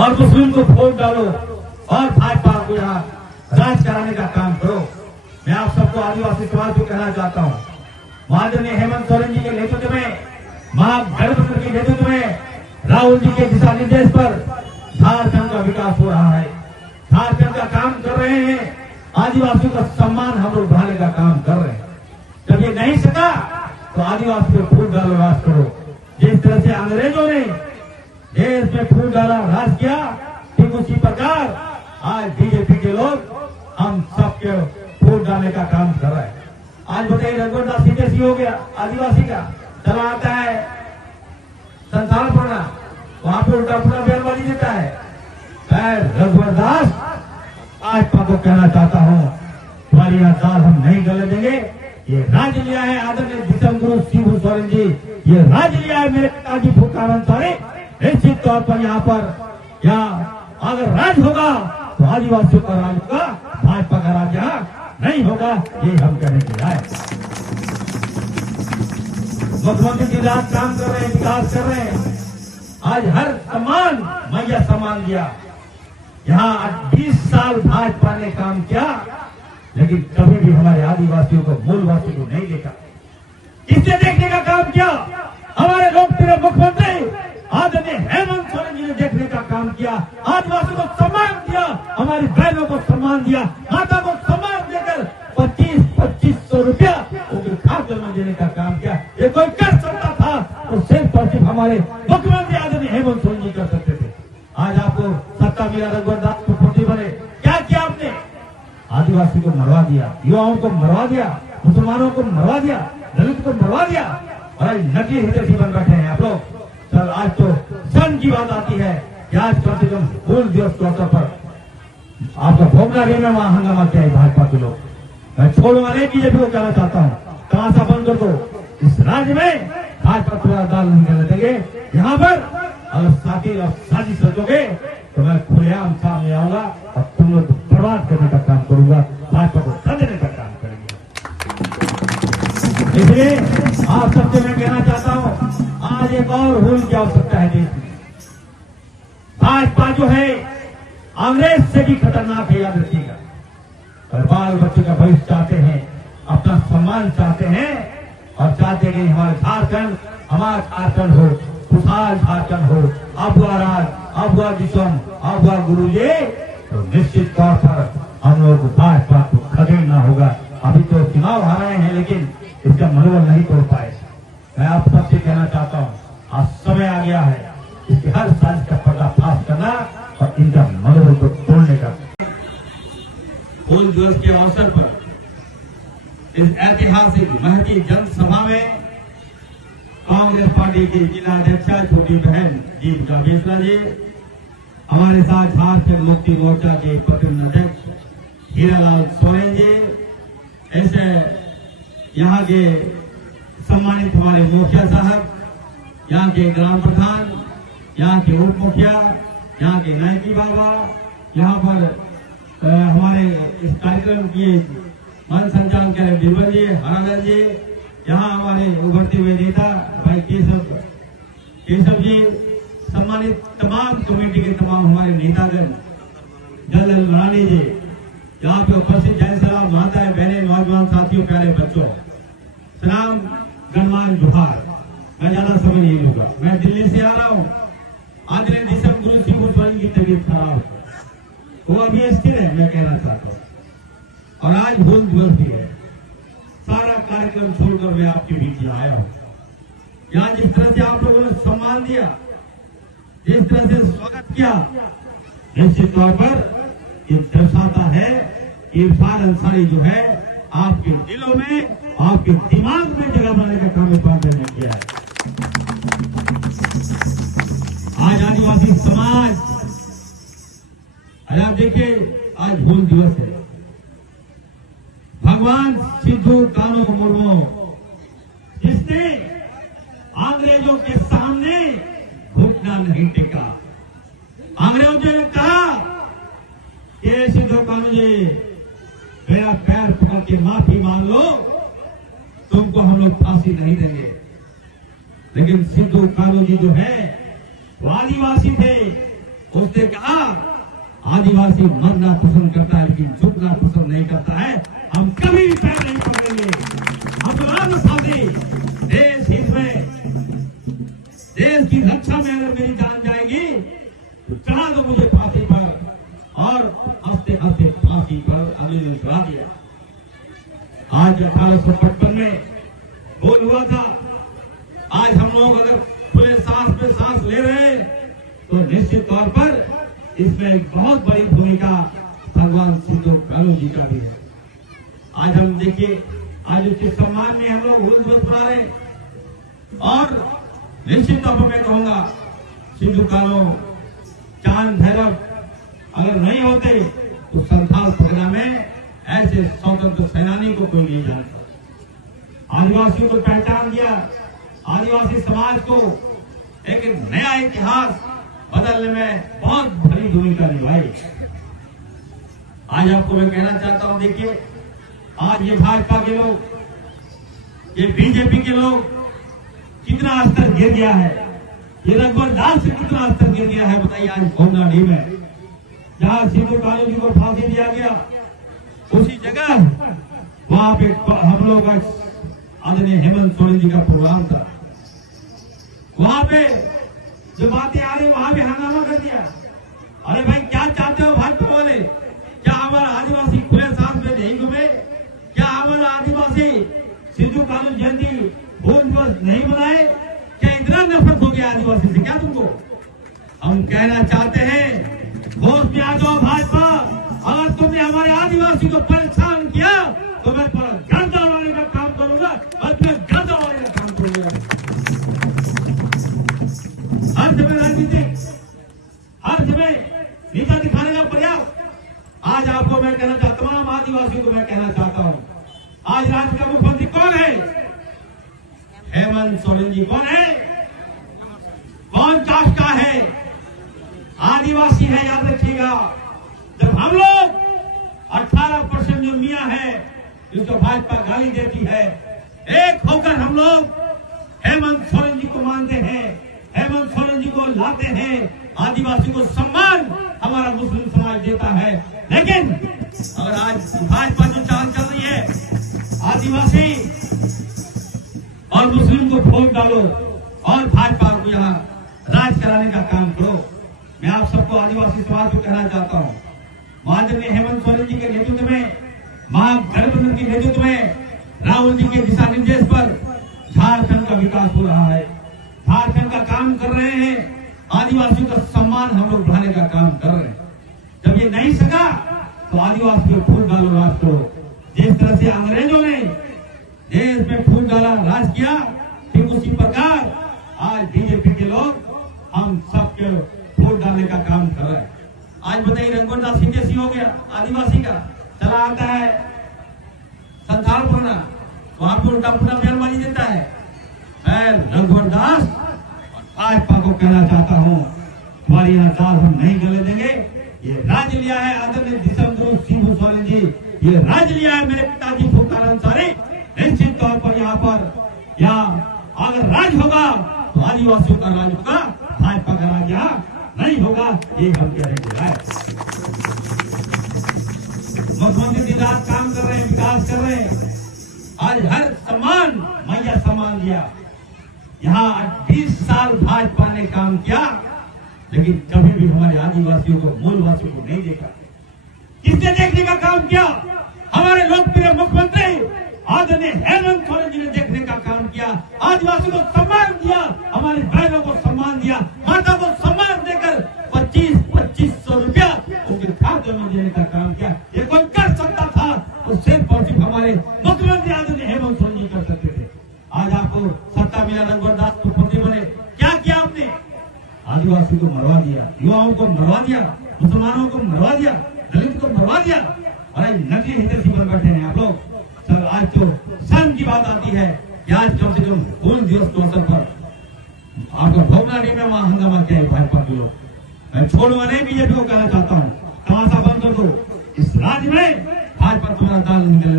और मुस्लिम को वोट डालो और भाजपा को यहाँ राज कराने का काम करो। मैं आप सबको आदिवासी समाज को कहना चाहता हूँ, माननीय हेमंत सोरेन जी के नेतृत्व में, महागठबंधन के नेतृत्व में, राहुल जी के दिशा निर्देश पर झारखंड का विकास हो रहा है। झारखंड का काम कर रहे हैं, आदिवासियों का सम्मान हम लोग बढ़ाने का काम कर रहे हैं। जब ये नहीं सका तो आदिवासी पे फूट डालो, राज करो। जिस तरह से अंग्रेजों ने देश में फूट डाला, राज किया, ठीक उसी प्रकार आज बीजेपी के लोग हम सबके फूट डालने का काम कर रहे हैं। आज बताइए, रघुवर दास सीधे हो गया आदिवासी का, चला आता है संसार पढ़ना, वहां पे उल्टा पुल्टा बयानबाजी देता है। रघुवर दास भाजपा को कहना चाहता हूं, तुम्हारी यह दाल हम नहीं गले देंगे। ये राज्य लिया है आदरणीय दिसम गुरु शिबू सोरेन जी, ये राज्य लिया है मेरे पिताजी फूकानंद सोरेन। निश्चित तौर पर यहाँ अगर राज होगा तो आदिवासियों का राज होगा, भाजपा का राज यहाँ नहीं होगा, ये हम कहने के लायक। मुख्यमंत्री जी रात काम कर रहे हैं, विकास कर रहे हैं। आज हर सम्मान मैया सम्मान दिया। यहाँ 20 साल भाजपा ने काम किया, लेकिन कभी भी हमारे आदिवासियों को, मूलवासियों को नहीं देखा। किसने देखने का काम किया? हमारे लोकप्रिय मुख्यमंत्री आदरणीय हेमंत सोरेन जी ने देखने का काम किया। आदिवासियों को सम्मान दिया, हमारी बहनों को सम्मान दिया, माता को सम्मान देकर 2500 रुपया उनके खाते में देने का काम किया। ये कोई कर सकता था तो सिर्फ और सिर्फ हमारे मुख्यमंत्री आदरणीय हेमंत सोरेन जी कर सकते थे। आज आपको सत्ता मिला, रघुवर दास को पुत्री बने, क्या किया आपने? आदिवासी को मरवा दिया, युवाओं को मरवा दिया, मुसलमानों को मरवा दिया, दलित को मरवा दिया, और नकली हितैषी बन बैठे हैं आप लोग। सर आज तो सन की बात आती है कि आज कम से कम हूल दिवस के अवसर पर आपका भोगना रे में वहां हंगामा किया है भाजपा के लोग। मैं छोड़ूंगा नहीं, बीजेपी को कहना चाहता हूँ, तमाशा बंद कर दो। इस राज्य में भाजपा तुम्हारा दाल नहीं करने देंगे। यहाँ पर अगर साथी और साजिश रचोगे तो मैं खुलेआम सामने आऊंगा और तुम लोग बर्बाद करने का काम करूंगा, भाजपा को कर देने का काम करेंगे। इसलिए आप सबसे मैं कहना चाहता हूं, आज एक और हुल की आवश्यकता है देश में। भाजपा जो है अंग्रेज से भी खतरनाक है, याद रखिएगा। और बाल बच्चों का भविष्य चाहते हैं, अपना सम्मान चाहते हैं, और चाहते हैं कि हमारा झारखंड हो, खुशहाल झारखंड हो, अबुआ राज, अबुआ दिसम, अबुआ गुरु जी, तो निश्चित तौर पर हम लोग भाजपा को खदेड़ना होगा। अभी तो चुनाव हार रहे हैं, लेकिन इसका मनोबल नहीं तोड़ पाए। मैं आप सबसे कहना चाहता हूँ, आज समय आ गया है इसकी हर साजिश का पर्दाफाश करना और इनका मनोबल को तोड़ने का। हूल दिवस के अवसर पर इस ऐतिहासिक महती जनसभा में कांग्रेस पार्टी की जिला अध्यक्षा छोटी बहन दीपिका मिश्रा जी, हमारे साथ झारखंड मुक्ति मोर्चा के प्रथम अध्यक्ष हीरालाल सोरेन जी, ऐसे यहाँ के सम्मानित हमारे मुखिया साहब, यहाँ के ग्राम प्रधान, यहाँ के उप मुखिया, यहाँ के नायकी बाबा, यहाँ पर हमारे इस कार्यक्रम की मन संचालन कर रहे बीरबल जी, हरालाल जी, यहाँ हमारे उभरते हुए नेता भाई केशव जी, सम्मानित तमाम कमेटी के तमाम हमारे नेतागण, जलल रानी जी, यहाँ पे उपस्थित जय सलाम माताएं, बहनें, नौजवान साथियों, प्यारे बच्चों, सलाम गणमान जोहार। मैं ज्यादा समय नहीं लूंगा, मैं दिल्ली से आ रहा हूँ। आदरणीय दिसम गुरु शिबू सोरेन की तबीयत खराब है, वो अभी स्थिर है, मैं कहना चाहता हूँ। और आज हूल दिवस भी है, सारा कार्यक्रम छोड़कर मैं आपके बीच आया हूँ। यहाँ जिस तरह से आप लोगों ने सम्मान दिया, जिस तरह से स्वागत किया, निश्चित तौर पर ये दर्शाता है इरफान अंसारी जो है आपके दिलों में, आपके दिमाग में जगह बनाने का काम इरफान ने किया है। आज आदिवासी समाज, आप देखिए, आज हूल दिवस है। भगवान सिद्धू कान्हू मुर्मू, जिसने अंग्रेजों के सामने घुटना नहीं टेका। अंग्रेजों ने कहा कि सिद्धू कान्हू जी, मेरा पैर पकड़ के माफी मांग लो, तुमको हम लोग फांसी नहीं देंगे। लेकिन सिद्धू कान्हू जी जो है वो आदिवासी थे, उसने कहा आदिवासी मरना पसंद करता है लेकिन झुकना पसंद नहीं करता है। हम कभी भी पैर नहीं पकड़ेंगे। अपराध साथी देश हित में, देश की रक्षा में अगर मेरी जान जाएगी तो चढ़ा दो मुझे फांसी पर। और हंसते हंसते फांसी पर अंग्रेज ने चढ़ा दिया। आज 1855 में गोल हुआ था। आज हम लोग अगर खुले सांस में सांस ले रहे हैं तो निश्चित तौर पर इसमें एक बहुत बड़ी भूमिका भगवान सिद्धू कानू जी का भी है। आज हम देखिए, आज उसके सम्मान में हम लोग हुल ध्वज बना रहे और निश्चित तौर पर मैं कहूंगा सिद्धू कानू, चांद भैरव अगर नहीं होते तो संथाल परगना में ऐसे स्वतंत्र सेनानी को कोई नहीं जानता। आदिवासियों को पहचान दिया, आदिवासी समाज को एक नया इतिहास बदलने में बहुत बड़ी भूमिका निभाई। आज आपको मैं कहना चाहता हूं, देखिए आज ये भाजपा के लोग, ये बीजेपी के लोग कितना स्तर गिर गया है। ये रघुवर दास से कितना स्तर गिर गया है बताइए। आज भोगनाडीह में जहां सिद्धू कानू जी को फांसी दिया गया, उसी जगह वहां पे हम लोग आदरणीय हेमंत सोरेन जी का प्रोग्राम था। वहां पे जो बातें आ रही वहां भी हंगामा कर दिया। अरे भाई क्या चाहते हो भाजपा वाले? क्या हमारा आदिवासी खुले सांस में नहीं घूमे? क्या हमारा आदिवासी सिद्धू कानू जयंती भूल दिवस नहीं मनाए? क्या इतना नफरत हो गया आदिवासी से क्या तुमको? हम कहना चाहते हैं होश में आ जाओ भाजपा। अगर तुमने हमारे आदिवासी को परेशान किया तो मैं पर गर्दा उड़ाने का काम करूंगा और मैं गर्दा उड़ाने का काम करूंगा। हर समय राजनीतिक, हर समय नीचा दिखाने का प्रयास। आज आपको मैं कहना चाहता हूं, तमाम आदिवासियों को मैं कहना चाहता हूं, आज राज्य का मुख्यमंत्री कौन है? हेमंत सोरेन जी। कौन है? कौन कास्ट का है? आदिवासी है, याद रखिएगा। जब हम लोग 18% जो मियां है जिसको भाजपा गाली देती है, एक होकर हम लोग हेमंत सोरेन जी को मानते हैं, हेमंत सोरेन जी को लाते हैं। आदिवासी को सम्मान हमारा मुस्लिम समाज देता है। लेकिन अगर आज भाजपा जो चाल चल रही है, आदिवासी और मुस्लिम को वोट डालो और भाजपा को यहाँ राज कराने का काम करो। मैं आप सबको आदिवासी समाज को कहना चाहता हूँ, माननीय हेमंत सोरेन जी के नेतृत्व में, महागठबंधन के नेतृत्व में, राहुल जी के दिशा निर्देश पर झारखंड का विकास हो रहा है। झारखंड का काम कर रहे हैं। आदिवासियों का सम्मान हम लोग बढ़ाने का काम कर रहे हैं। जब ये नहीं सका तो आदिवासी को फूट डालो राज को। जिस तरह से अंग्रेजों ने देश में फूट डाला, राज किया, ठीक उसी प्रकार आज बीजेपी के लोग हम सबके फूट डालने का काम कर रहे हैं। आज बताइए रघुवर दास कैसी हो गया आदिवासी का, चला आता है संथाल परगना, वहां पर उल्टा पुल्टा बयानबाजी देता है। मैं रघुवर दास भाजपा को कहना चाहता हूं, तुम्हारी यहाँ दाल हम नहीं गले देंगे। ये राज्य लिया है आदरणीय दिसंबर सिद्धू सोरेन जी, ये राज्य लिया है मेरे पिताजी फूलकानंद अंसारी। निश्चित तौर पर यहाँ अगर राज होगा तो आदिवासियों का राज होगा, भाजपा का राज यहाँ नहीं होगा। ये हम कह रहे हैं। मुख्यमंत्री दिन रात काम कर रहे हैं, विकास कर रहे हैं। आज हर सम्मान मैया सम्मान दिया। यहाँ 20 साल भाजपा ने काम किया, लेकिन कभी भी हमारे आदिवासियों को, मूलवासियों को नहीं देखा। किसने देखने का काम किया? हमारे लोकप्रिय मुख्यमंत्री आदरणीय हेमंत सोरेन जी ने देखने का काम किया। आदिवासियों को सम्मान दिया, हमारी बहनों को सम्मान दिया, माता को सम्मान देकर 2500 रुपया उनके खाते में देने का काम किया। ये कोई कर सकता था तो सिर्फ और सिर्फ हमारे मुख्यमंत्री आदरणीय हेमंत सोरेन जी कर सकते थे। आज आपको सत्ता मिला, रघुवर दास मुख्यमंत्री बने, क्या किया आपने? आदिवासी को मरवा दिया, युवाओं को मरवा दिया, मुसलमानों को मरवा दिया, दलित को मरवा दिया। और आज नकली हितैषी बन बैठे हैं आप लोग। सर आज तो शर्म की बात आती है कि आज कम से कम हूल दिवस के अवसर पर आपका भोगनाडीह में वहां हंगामा किया है भाजपा के लोग। मैं छोड़ूंगा नहीं, बीजेपी को कहना चाहता हूँ, तमाशा बंद कर दो। इस राज्य में भाजपा तुम्हारा दाल निकले।